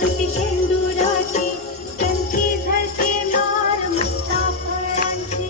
सुटी शेंदुराची त्यांची झळके मार मुक्ता फळांची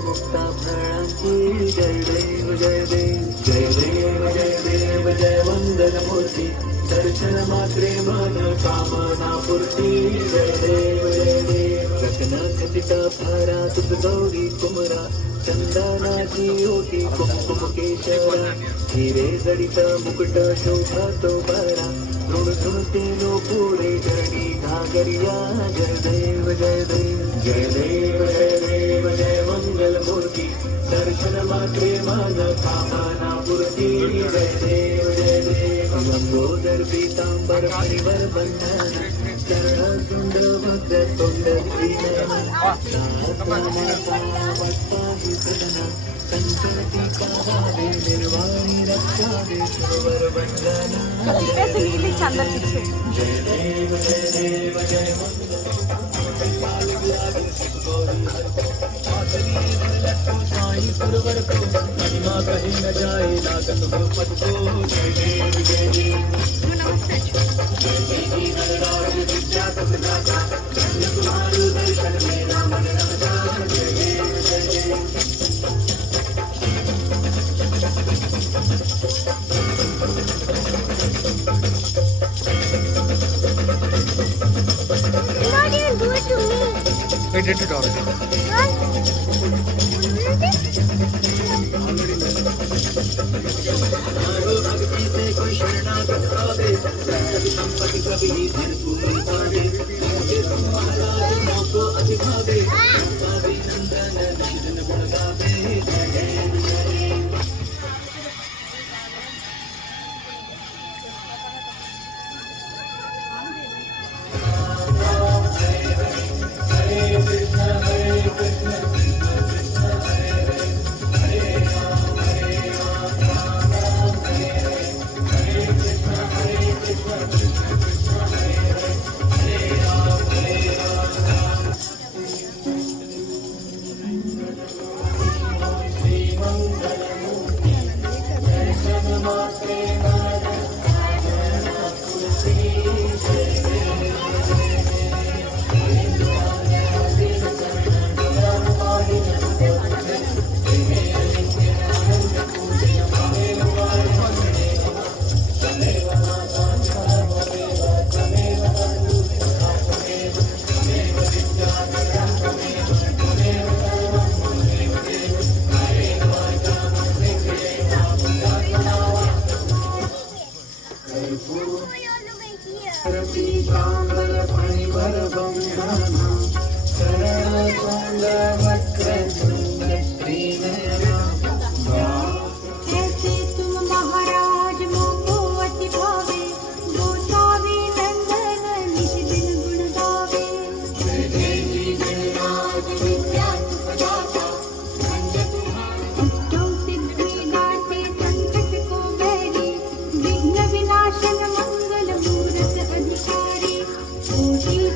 मुक्ता फळांची जय देव जय देव जय देव जय देव जय मंगल मूर्ती दर्शन मात्रे मन कामना पूर्ती जय देव जय देव रत्न खचिता फारा तुझ गौरी कुमरा चंदनाची ओटी कुमकुम केशरा हिरे जडित मुकुट शोभा तो बारा ऋण झुमते लो पुढे जडी घागरिया जय देव जय देव जय देव जय देव जय मंगल मूर्ती दर्शन मात्रे मन कामना पूर्ती जय देव जय देव लंबोदर पीतांबर परिवर बंधन चरण सुंदर भद्र सुंदर संकटी कावे निर्वाणी रक्षावे सुवर बंधना जय देव जय साई सुरवर को महिमा कहीं न जाए लागत हो पद को जय देव जय देव जय देवी गणराज विद्या सतदाता तुम्हारो दर्शन मेरा मन रमता जय देव जय देव I did it already. भक्ति से कोई शरणागत आवे संपत्ति कभी भरपूर पावे महाराज मोको अधिभावे स्वामी नंदन निधन गुण गावे जय देव जय देव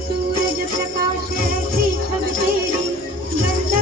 सूरज प्रकाश श्री छब तेरी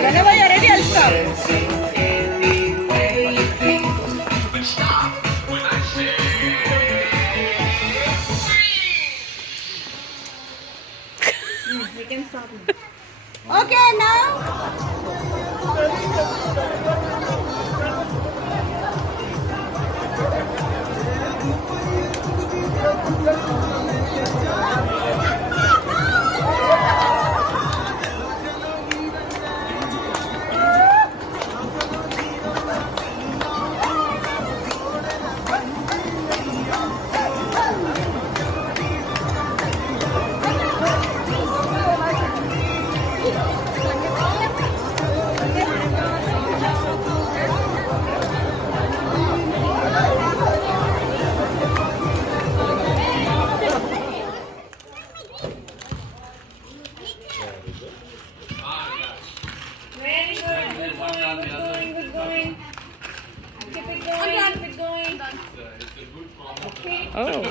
Whenever you're ready, I'll stop. We can stop now. Okay, now. Very good. Good going. Good going. Keep it going. Keep it going. Okay. Oh.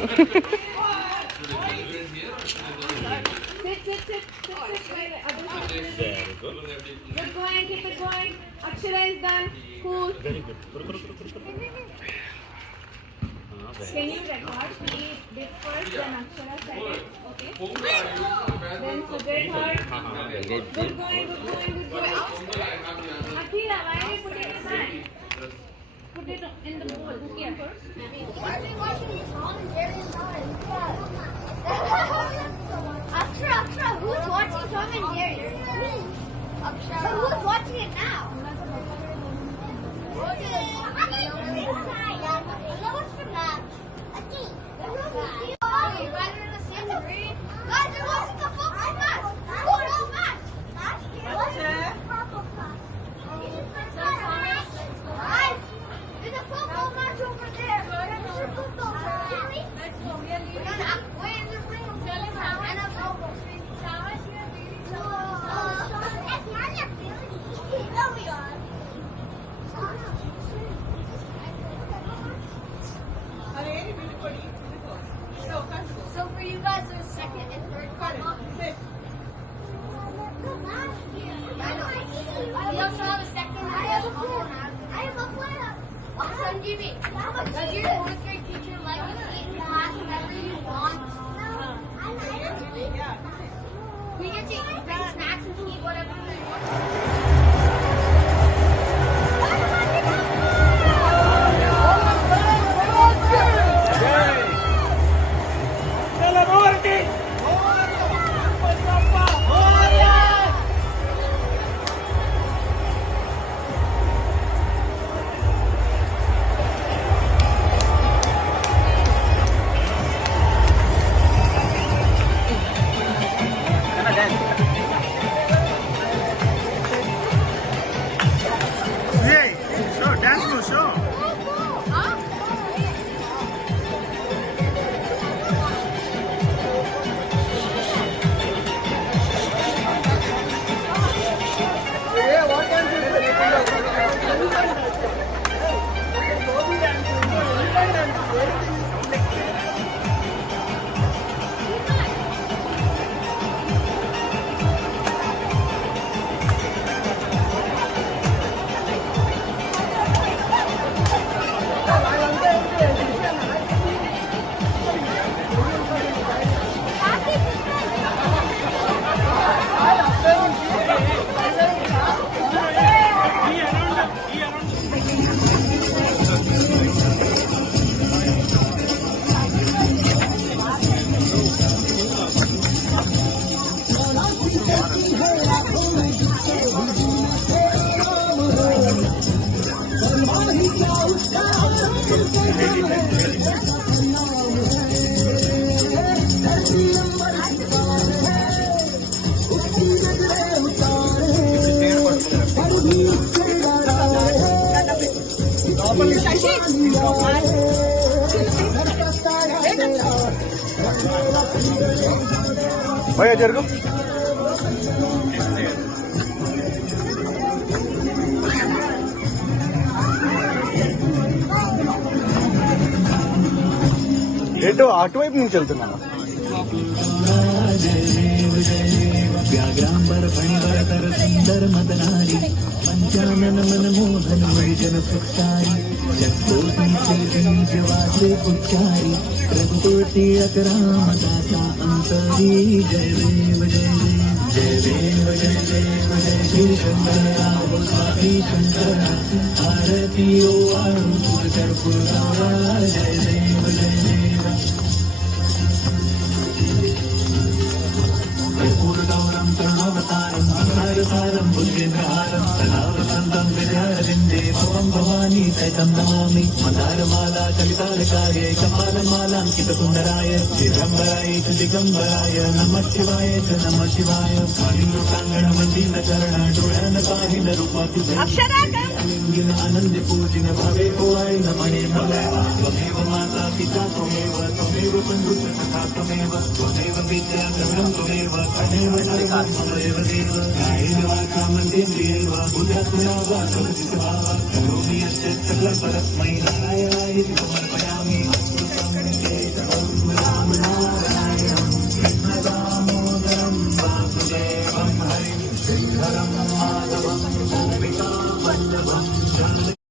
Sit. Good going. Keep it going. Akshara is done. Cool. Can you record? Me did first, then Akshara second. Okay. Then Sujay third. Good going. Akira, why are you putting it aside? Put it in the bowl. Here. Why are we watching this all in Jerry's eyes? Akshara, who's watching Tom and Jerry? Akshara. So who's watching it now? I'm going to be inside. What's from that? A tea. You guys are in the same room? Guys, they're watching the football match. Football match. What's that? Guys, there's a football match over there. There's a football match. Let's go. We're gonna win the ring. And a football. That's not your feeling. No, we are. So for you guys, there's second and third come up. We also have a second and I have a plan. Sanjeevi, does your fourth grade teacher let you eat in class whenever you want? We get to bring snacks and eat whatever we want. भैया जरूर ఏటో అటువైపు నుంచి వెళ్తున్నాను व्याघ्रांबर फणिवर कर सुंदर मदनारी पंचानन मनमोहन वैजन सुखारी जगतोतीचे बीज वाचे पुच्चारी रघुपती अकराम दासा अंतरी जय देव जय देव जय देव जय देव जय शंकरराव स्वामी शंकरा आरती ओ आळू तुझ कर्पूरावा जय देव जय देव कर्पूरगौरं करुणावतारं संसारसारं भुजगेन्द्रहारं सदा वसन्तं विद्यारविन्दे भवं भवानी चैतं नमामि मदारमाला कलितालकार्ये कपालमालाङ्कितसुन्दराय दिगम्बराय च दिगम्बराय नमः शिवाय च नमः शिवाय स्वामिलोकाङ्गणमण्डितकरण डोळ्यान पाहिन रूपा तुझे लिंगिन आनंद पूजिन भवे कोवाय नमणे मला त्वमेव माता पिता त्वमेव बन्धुश्च सखा त्वमेव विद्या द्रविणं त्वमेव अनेव सर्वं ममैव देव कायेन वाचा मन्देन्द्रियैव बुद्ध्यात्मना वा सर्वसिद्धभावा करोमि यस्य सकलं परस्मै नारायणाय समर्पयामि राम नारायणं दामोदरं वासुदेवं हरिं श्रीधरं माधवं गोपिका वल्लभं